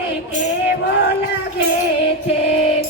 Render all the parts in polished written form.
મને કેવો લાગે છે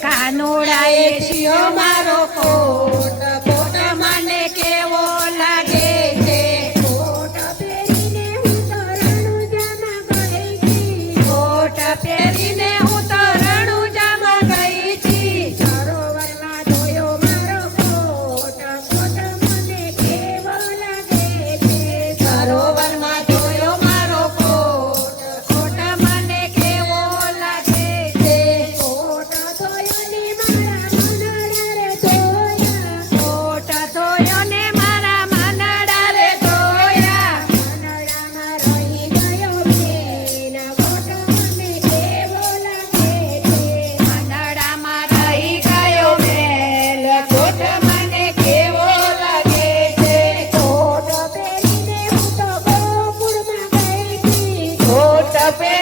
કાનુડાએ શિયો મારો કોટ કોટ મને કેવો લાગે છે કોટ પહેરીને હું તો રણુજામાં ગઈ છી કોટ પહેરીને હું તો રણુજામાં ગઈ છી સરોવરમાં જોયો મારો કોટ કોટ મને કેવો લાગે છે સરોવરમાં જોયો મારો કોટ કોટ મને કેવો લાગે છે કોટ ધોયો ને મારા મનડા રે ધોયા કોટ ધોયો ને મારા માનડા રે ધોયા મનડામાં રહી ગયો બેન કોટ મને કેવો લાગે છે માનડામાં રહી ગયો મેલ કોટ મને કેવો લાગે છે કોટ પહેરીને હું તો ગોકુળમાં ગઈ છી કોટ પહેરીને